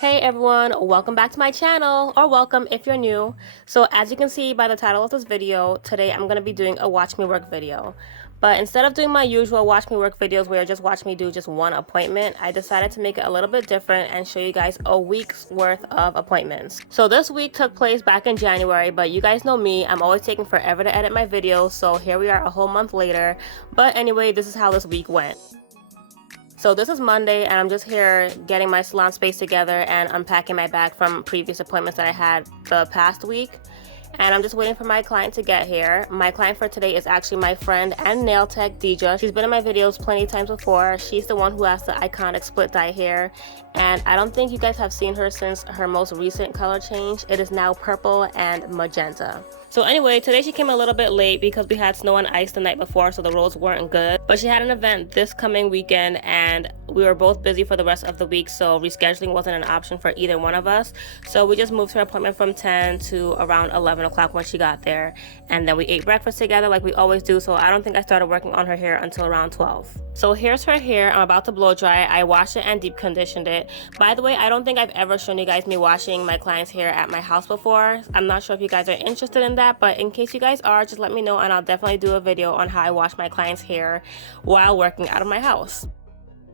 Hey everyone, welcome back to my channel, or welcome if you're new. So as you can see by the title of this video, today I'm going to be doing a watch me work video. But instead of doing my usual watch me work videos where you just watch me do just one appointment, I decided to make it a little bit different and show you guys a week's worth of appointments. So this week took place back in January, but you guys know me, I'm always taking forever to edit my videos, so here we are a whole month later. But anyway, this is how this week went. So this is Monday and I'm just here getting my salon space together and unpacking my bag from previous appointments that I had the past week. And I'm just waiting for my client to get here. My client for today is actually my friend and nail tech, Deja. She's been in my videos plenty of times before. She's the one who has the iconic split dye hair. And I don't think you guys have seen her since her most recent color change. It is now purple and magenta. So anyway, today she came a little bit late because we had snow and ice the night before, so the roads weren't good. But she had an event this coming weekend and we were both busy for the rest of the week, so rescheduling wasn't an option for either one of us. So we just moved her appointment from 10 to around 11 o'clock when she got there. And then we ate breakfast together like we always do, so I don't think I started working on her hair until around 12. So here's her hair. I'm about to blow dry. I washed it and deep conditioned it. By the way, I don't think I've ever shown you guys me washing my client's hair at my house before. I'm not sure if you guys are interested in that, but in case you guys are, just let me know and I'll definitely do a video on how I wash my client's hair while working out of my house.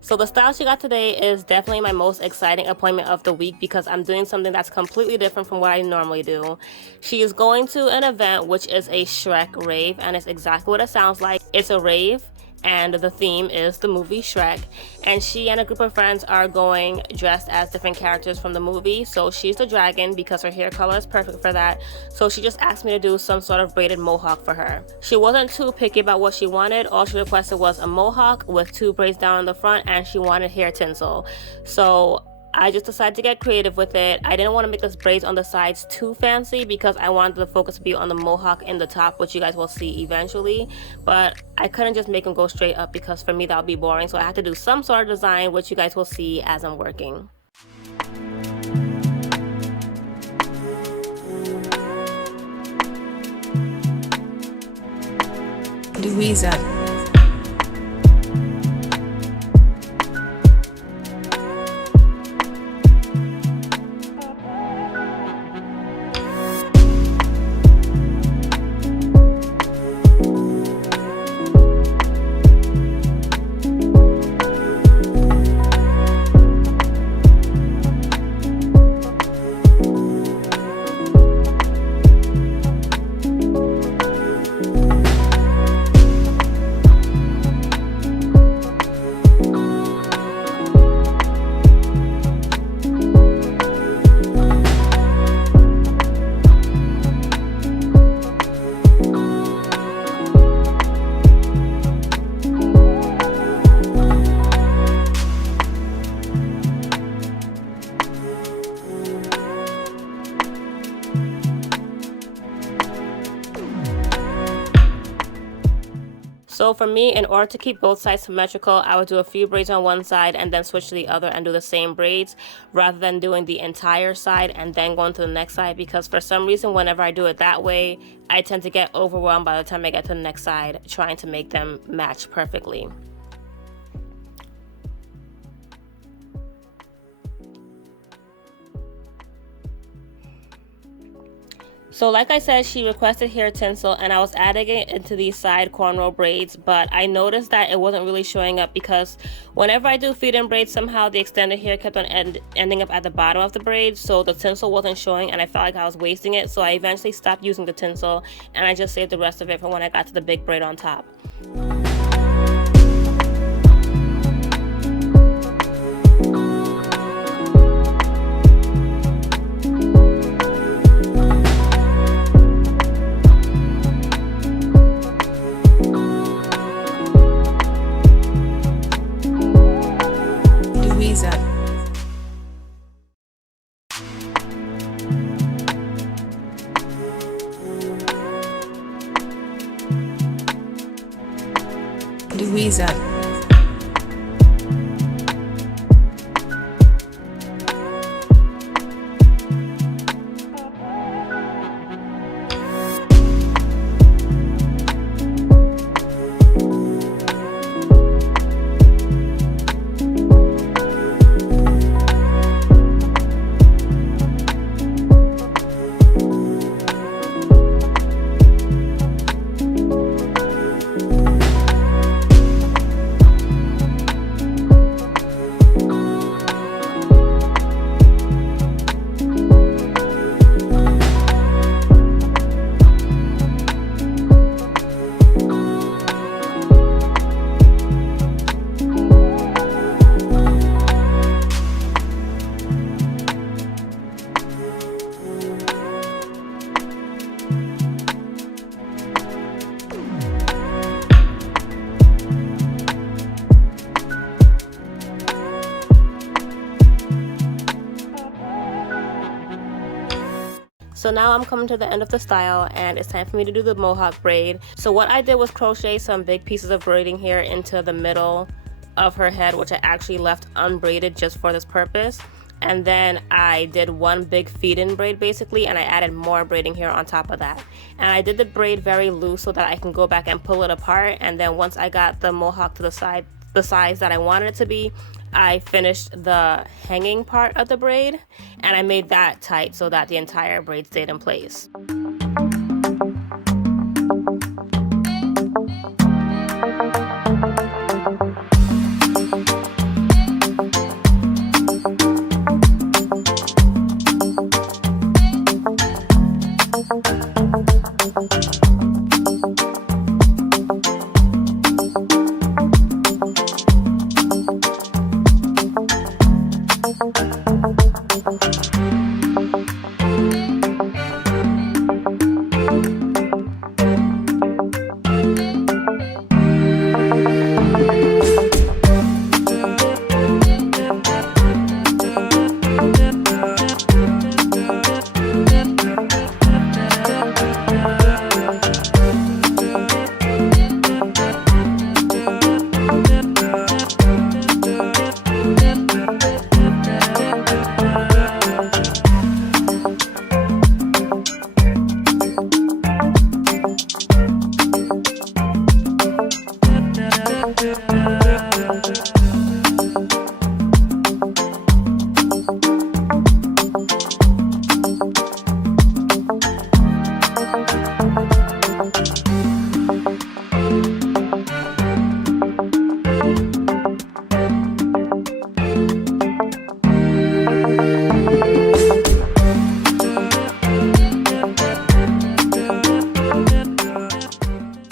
So the style she got today is definitely my most exciting appointment of the week because I'm doing something that's completely different from what I normally do. She is going to an event which is a Shrek rave, and it's exactly what it sounds like. It's a rave and the theme is the movie Shrek, and she and a group of friends are going dressed as different characters from the movie. So she's the dragon because her hair color is perfect for that, so she just asked me to do some sort of braided mohawk for her. She wasn't too picky about what she wanted. All she requested was a mohawk with 2 braids down in the front, and she wanted hair tinsel. So I just decided to get creative with it. I didn't want to make those braids on the sides too fancy because I wanted the focus to be on the mohawk in the top, which you guys will see eventually. But I couldn't just make them go straight up because for me that would be boring. So I had to do some sort of design, which you guys will see as I'm working. Louisa. So for me, in order to keep both sides symmetrical, I would do a few braids on one side and then switch to the other and do the same braids rather than doing the entire side and then going to the next side, because for some reason whenever I do it that way, I tend to get overwhelmed by the time I get to the next side trying to make them match perfectly. So like I said, she requested hair tinsel and I was adding it into these side cornrow braids, but I noticed that it wasn't really showing up because whenever I do feed-in braids, somehow the extended hair kept on ending up at the bottom of the braids, so the tinsel wasn't showing and I felt like I was wasting it. So I eventually stopped using the tinsel and I just saved the rest of it for when I got to the big braid on top. Louisa. So now I'm coming to the end of the style and it's time for me to do the mohawk braid. So what I did was crochet some big pieces of braiding here into the middle of her head, which I actually left unbraided just for this purpose. And then I did one big feed-in braid basically, and I added more braiding here on top of that. And I did the braid very loose so that I can go back and pull it apart, and then once I got the mohawk to the side, the size that I wanted it to be, I finished the hanging part of the braid and I made that tight so that the entire braid stayed in place.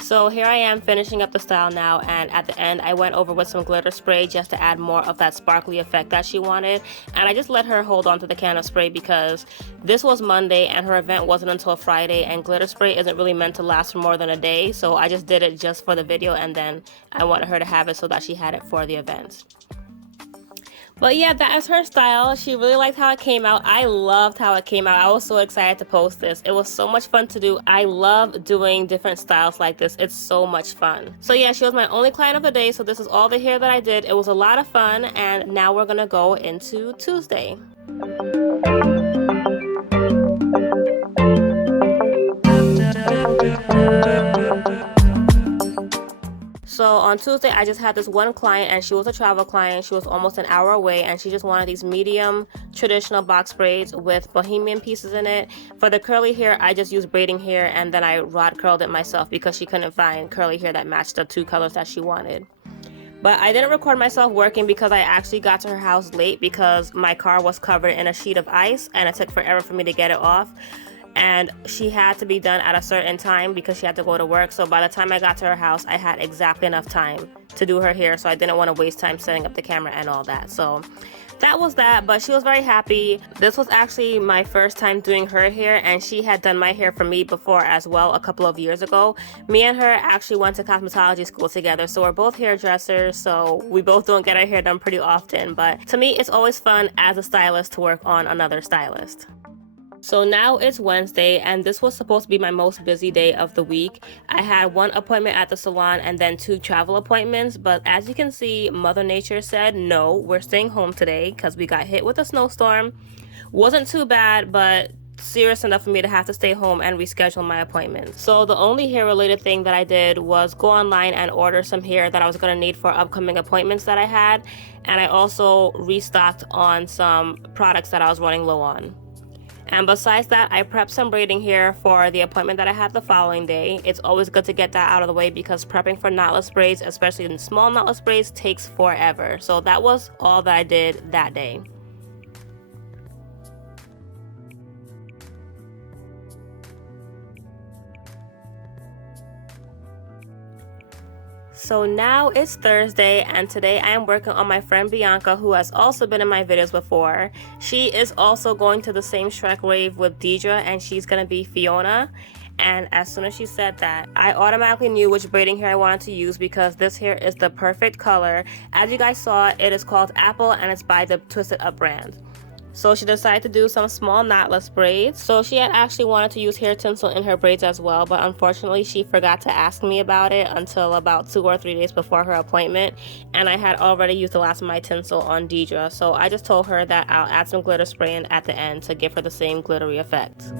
So here I am finishing up the style now, and at the end I went over with some glitter spray just to add more of that sparkly effect that she wanted. And I just let her hold on to the can of spray because this was Monday and her event wasn't until Friday, and glitter spray isn't really meant to last for more than a day. So I just did it just for the video, and then I wanted her to have it so that she had it for the event. But yeah, that is her style. She really liked how it came out. I loved how it came out. I was so excited to post this. It was so much fun to do. I love doing different styles like this. It's so much fun. So yeah, she was my only client of the day. So this is all the hair that I did. It was a lot of fun. And now we're gonna go into Tuesday. So on Tuesday, I just had this one client, and she was a travel client. She was almost an hour away, and she just wanted these medium traditional box braids with bohemian pieces in it. For the curly hair, I just used braiding hair, and then I rod curled it myself because she couldn't find curly hair that matched the two colors that she wanted. But I didn't record myself working because I actually got to her house late because my car was covered in a sheet of ice, and it took forever for me to get it off. And she had to be done at a certain time because she had to go to work. So by the time I got to her house, I had exactly enough time to do her hair, so I didn't want to waste time setting up the camera and all that. So that was that, but she was very happy. This was actually my first time doing her hair, and she had done my hair for me before as well a couple of years ago. Me and her actually went to cosmetology school together, so we're both hairdressers, so we both don't get our hair done pretty often. But to me, it's always fun as a stylist to work on another stylist. So now it's Wednesday, and this was supposed to be my most busy day of the week. I had one appointment at the salon and then 2 travel appointments, but as you can see, Mother Nature said, no, we're staying home today because we got hit with a snowstorm. Wasn't too bad, but serious enough for me to have to stay home and reschedule my appointment. So the only hair related thing that I did was go online and order some hair that I was going to need for upcoming appointments that I had, and I also restocked on some products that I was running low on. And besides that, I prepped some braiding hair for the appointment that I had the following day. It's always good to get that out of the way because prepping for knotless braids, especially in small knotless braids, takes forever. So that was all that I did that day. So now it's Thursday, and today I am working on my friend Bianca, who has also been in my videos before. She is also going to the same Shrek rave with Deidre, and she's gonna be Fiona. And as soon as she said that, I automatically knew which braiding hair I wanted to use because this hair is the perfect color. As you guys saw, it is called Apple, and it's by the Twisted Up brand. So she decided to do some small knotless braids. So she had actually wanted to use hair tinsel in her braids as well, but unfortunately she forgot to ask me about it until about 2 or 3 days before her appointment, and I had already used the last of my tinsel on Deidre. So I just told her that I'll add some glitter spray in at the end to give her the same glittery effect.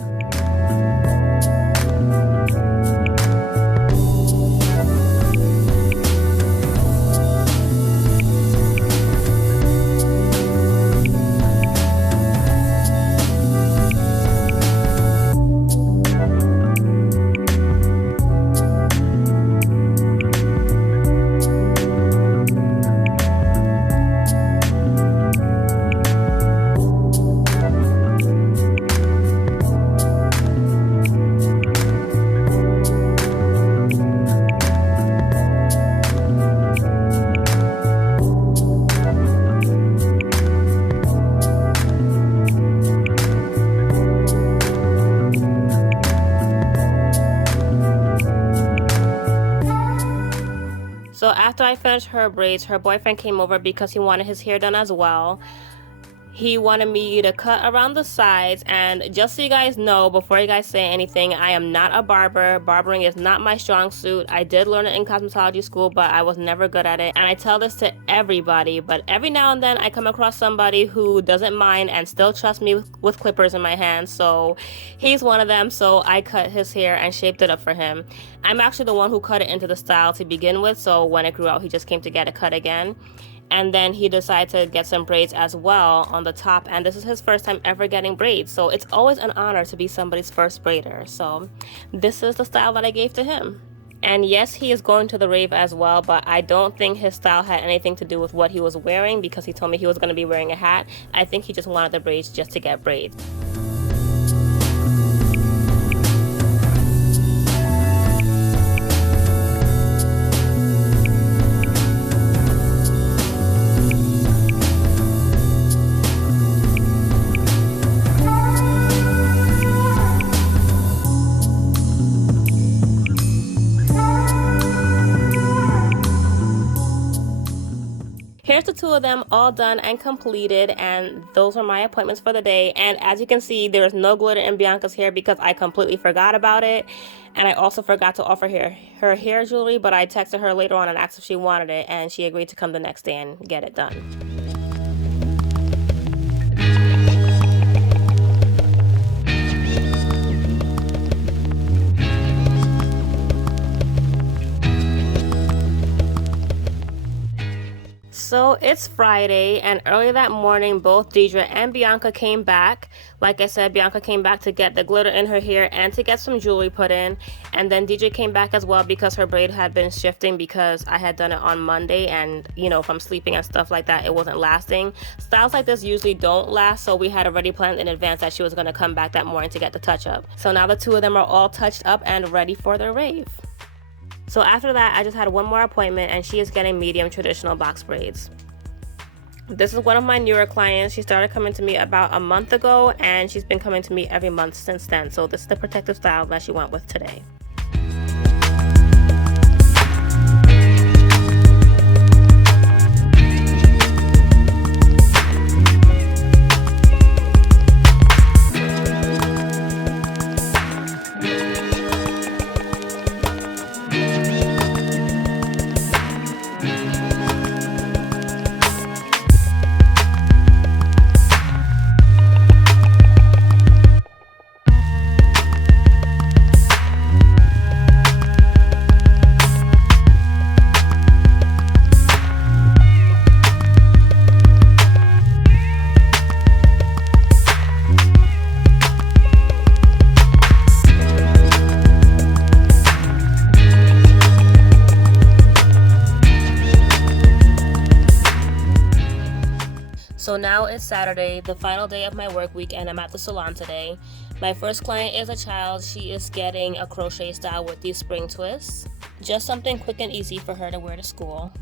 So after I finished her braids, her boyfriend came over because he wanted his hair done as well. He wanted me to cut around the sides, and just so you guys know, before you guys say anything, I am not a barber. Barbering is not my strong suit. I did learn it in cosmetology school, but I was never good at it, and I tell this to everybody, but every now and then I come across somebody who doesn't mind and still trusts me with clippers in my hands, so he's one of them. So I cut his hair and shaped it up for him. I'm actually the one who cut it into the style to begin with, so when it grew out, he just came to get it cut again. And then he decided to get some braids as well on the top, and this is his first time ever getting braids, so it's always an honor to be somebody's first braider. So this is the style that I gave to him. And yes, he is going to the rave as well, but I don't think his style had anything to do with what he was wearing, because he told me he was going to be wearing a hat. I think he just wanted the braids just to get braids. Here's the two of them all done and completed, and those are my appointments for the day. And as you can see, there's no glitter in Bianca's hair because I completely forgot about it, and I also forgot to offer her hair jewelry, but I texted her later on and asked if she wanted it, and she agreed to come the next day and get it done. So it's Friday, and early that morning both Deidre and Bianca came back. Like I said, Bianca came back to get the glitter in her hair and to get some jewelry put in, and then Deidre came back as well because her braid had been shifting because I had done it on Monday, and you know, from sleeping and stuff like that, it wasn't lasting. Styles like this usually don't last, so we had already planned in advance that she was going to come back that morning to get the touch up. So now the two of them are all touched up and ready for their rave. So after that, I just had one more appointment, and she is getting medium traditional box braids. This is one of my newer clients. She started coming to me about a month ago, and she's been coming to me every month since then. So this is the protective style that she went with today. So now it's Saturday, the final day of my work week, and I'm at the salon today. My first client is a child. She is getting a crochet style with these spring twists. Just something quick and easy for her to wear to school.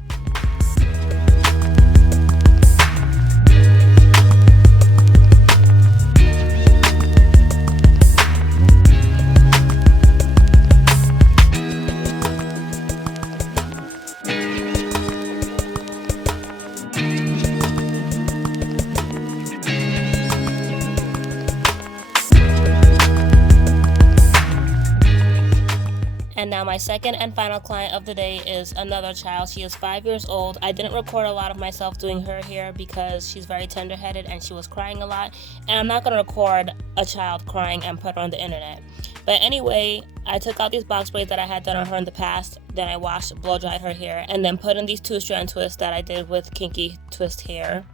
Now my second and final client of the day is another child. She is 5 years old. I didn't record a lot of myself doing her hair because she's very tender-headed and she was crying a lot, and I'm not going to record a child crying and put it on the internet. But anyway, I took out these box braids that I had done on her in the past, then I washed, blow dried her hair, and then put in these 2-strand twists that I did with Kinky Twist Hair.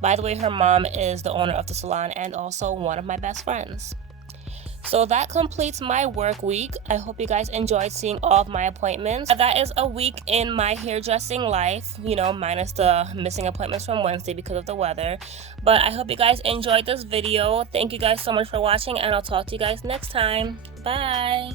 By the way, her mom is the owner of the salon and also one of my best friends. So that completes my work week. I hope you guys enjoyed seeing all of my appointments. That is a week in my hairdressing life, you know, minus the missing appointments from Wednesday because of the weather. But I hope you guys enjoyed this video. Thank you guys so much for watching, and I'll talk to you guys next time. Bye!